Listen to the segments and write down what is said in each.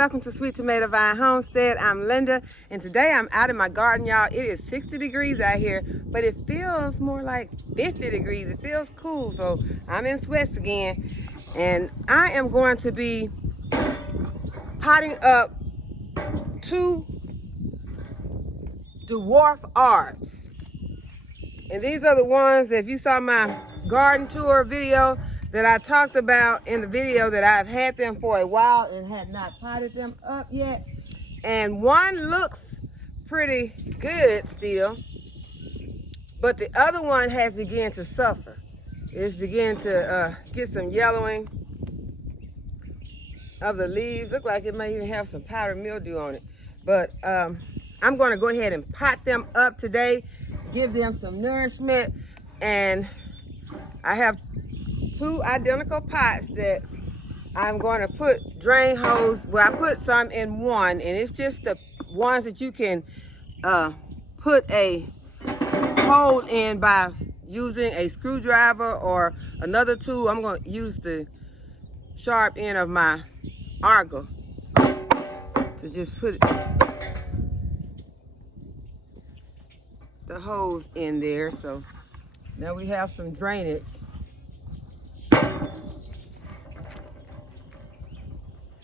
welcome to Sweet Tomato Vine Homestead. I'm Linda, and today I'm out in my garden, y'all. It is 60 degrees out here, but it feels more like 50 degrees. It feels cool, so I'm in sweats again. And I am going to be potting up 2 dwarf arbs. And these are the ones that if you saw my garden tour video that I talked about in the video that I've had them for a while and had not potted them up yet. And one looks pretty good still, but the other one has begun to suffer. It's beginning to get some yellowing of the leaves. Look like it may even have some powdered mildew on it. But I'm going to go ahead and pot them up today, give them some nourishment. And I have 2 identical pots that I'm going to put drain hose. Well, I put some in one, and it's just the ones that you can put a hole in by using a screwdriver or another tool. I'm going to use the sharp end of my auger to just put the hose in there. So now we have some drainage.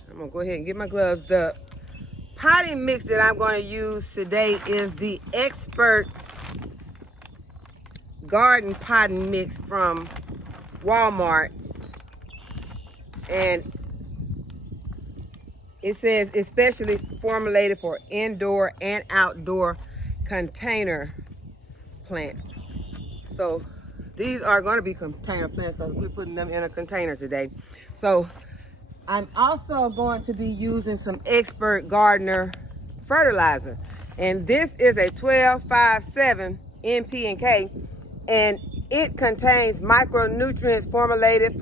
I'm gonna go ahead and get my gloves. The potting mix that I'm going to use today is the Expert Garden Potting Mix from Walmart. And it says especially formulated for indoor and outdoor container plants. So these are going to be container plants because we're putting them in a container today. So I'm also going to be using some Expert Gardener fertilizer. And this is a 12-5-7 NP and K, and it contains micronutrients formulated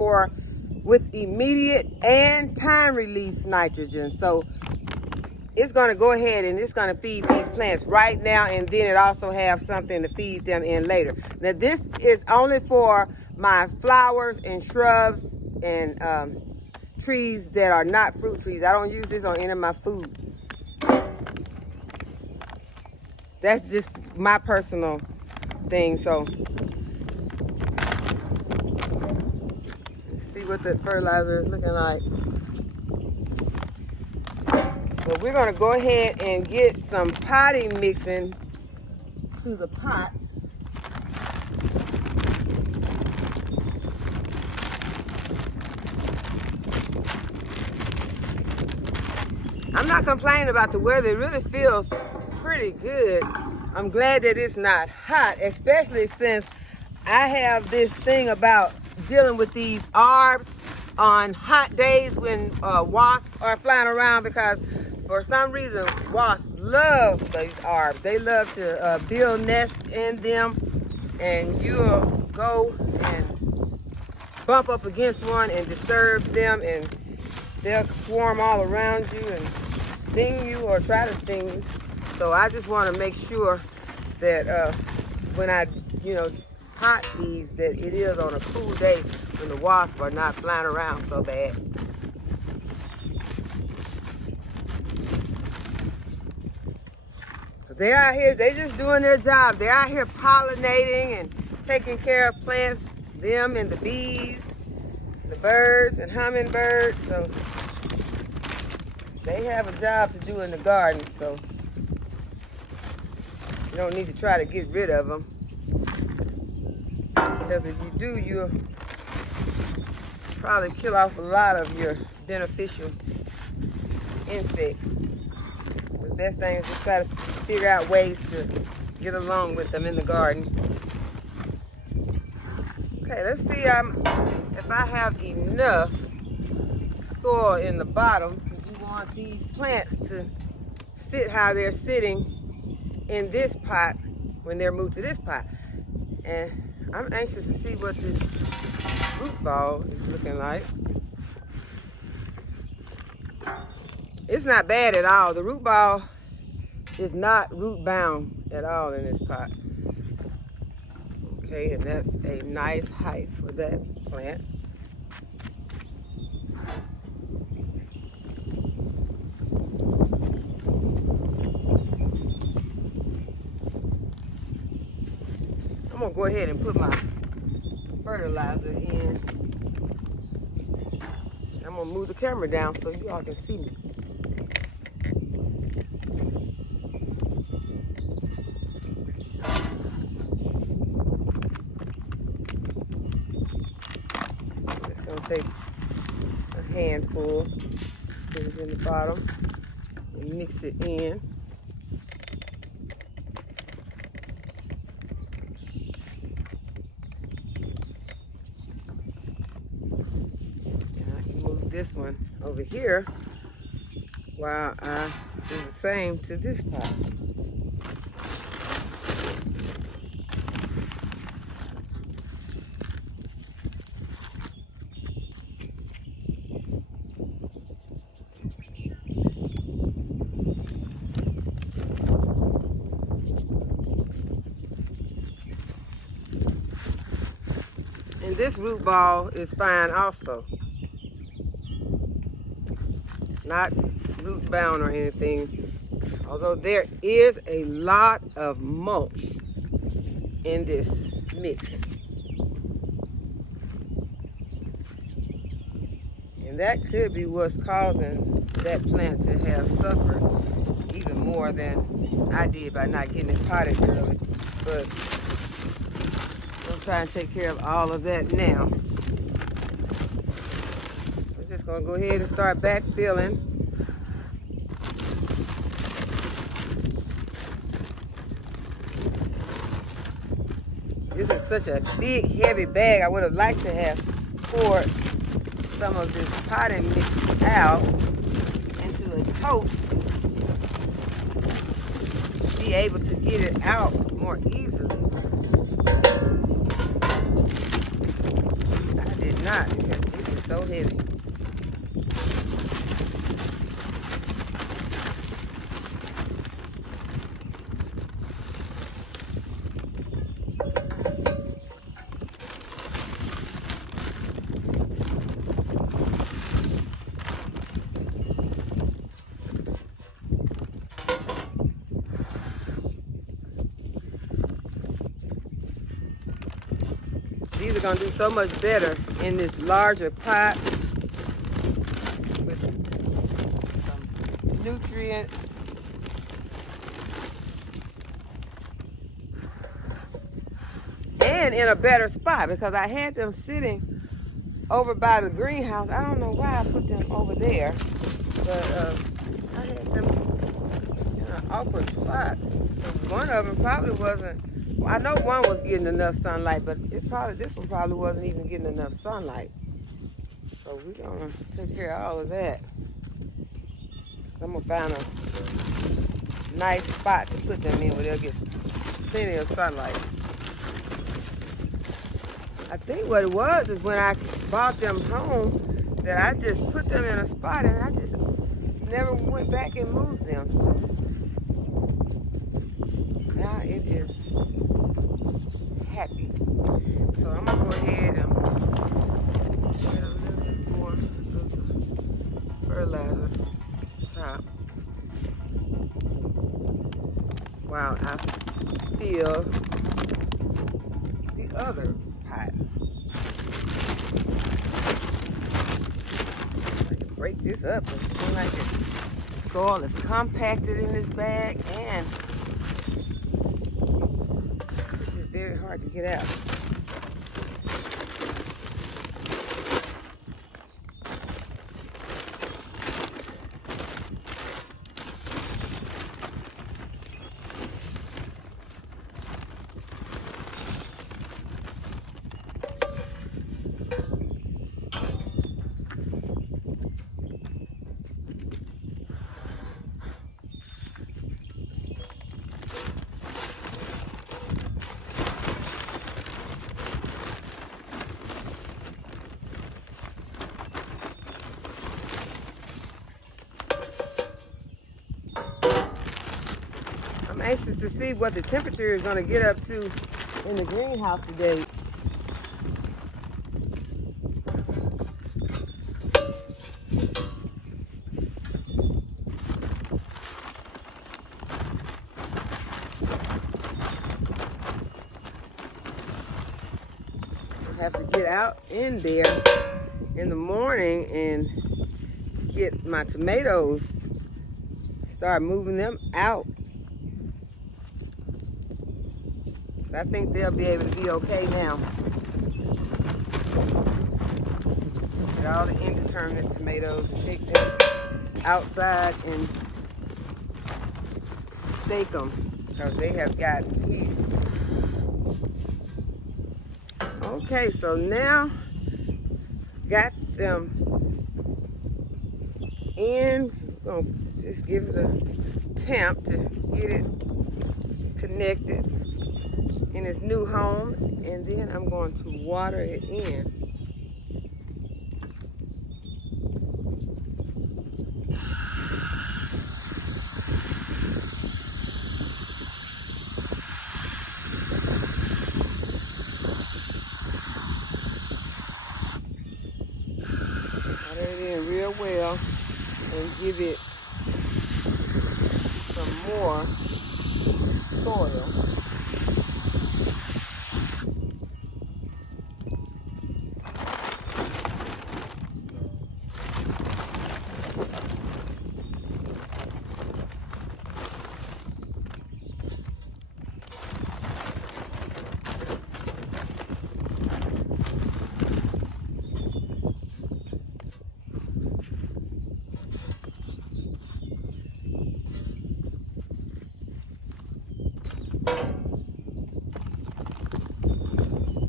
with immediate and time release nitrogen. So it's going to go ahead and it's going to feed these plants right now, and then it also has something to feed them in later. Now this is only for my flowers and shrubs and trees that are not fruit trees. I don't use this on any of my food. That's just my personal thing. So let's see what the fertilizer is looking like. So we're going to go ahead and get some potting mixing to the pots. I'm not complaining about the weather. It really feels pretty good. I'm glad that it's not hot, especially since I have this thing about dealing with these arbs on hot days when wasps are flying around, because for some reason wasps love these arbs. They love to build nests in them, and you'll go and bump up against one and disturb them, and they'll swarm all around you and sting you or try to sting you. So I just want to make sure that when I, pot these, that it is on a cool day when the wasps are not flying around so bad. They're out here, they're just doing their job. They're out here pollinating and taking care of plants, them and the bees, the birds and hummingbirds. So they have a job to do in the garden, so you don't need to try to get rid of them. Because if you do, you'll probably kill off a lot of your beneficial insects. The best thing is just try to figure out ways to get along with them in the garden. Okay, let's see if I have enough soil in the bottom. You want these plants to sit how they're sitting in this pot when they're moved to this pot. And I'm anxious to see what this root ball is looking like. It's not bad at all. The root ball is not root bound at all in this pot. Okay, and that's a nice height for that plant. I'm gonna go ahead and put my fertilizer in. I'm gonna move the camera down so you all can see me. I'm just gonna take a handful, put it in the bottom, and mix it in. This one over here while I do the same to this pot. And this root ball is fine also. Not root bound or anything, although there is a lot of mulch in this mix. And that could be what's causing that plant to have suffered even more than I did by not getting it potted early. But I'm trying to take care of all of that now. Just gonna go ahead and start backfilling. This is such a big, heavy bag. I would have liked to have poured some of this potting mix out into a tote to be able to get it out more easily. I did not because it is so heavy. These are going to do so much better in this larger pot with some nutrients. And in a better spot because I had them sitting over by the greenhouse. I don't know why I put them over there, but I had them in an awkward spot. One of them probably wasn't. I know one was getting enough sunlight, but this one probably wasn't even getting enough sunlight. So we're gonna take care of all of that. I'm gonna find a nice spot to put them in where they'll get plenty of sunlight. I think what it was is when I bought them home that I just put them in a spot and I just never went back and moved them. Now it is happy. So I'm gonna go ahead and add a little bit more of the fertilizer top while I fill the other pot. I can break this up and it seems like the soil is compacted in this bag and it's very hard to get out. I'm anxious to see what the temperature is going to get up to in the greenhouse today. have to get out in there in the morning and get my tomatoes, start moving them out. So I think they'll be able to be okay now. Get all the indeterminate tomatoes and take them outside and stake them because they have gotten heat. Okay, so now got them in. Gonna just give it a tamp to get it connected in its new home, and then I'm going to water it in. Water it in real well and give it some more soil.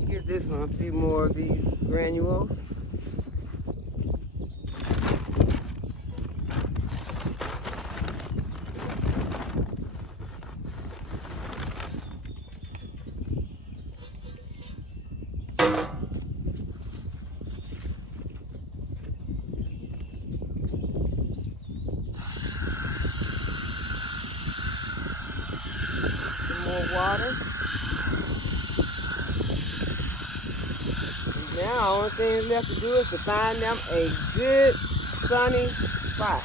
Give this one a few more of these granules. Some more water. Now, the only thing left to do is to find them a good sunny spot.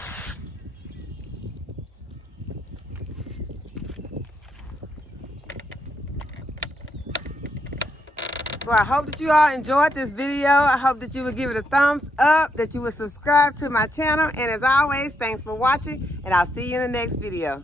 So I hope that you all enjoyed this video. I hope that you would give it a thumbs up, that you would subscribe to my channel. And as always, thanks for watching, and I'll see you in the next video.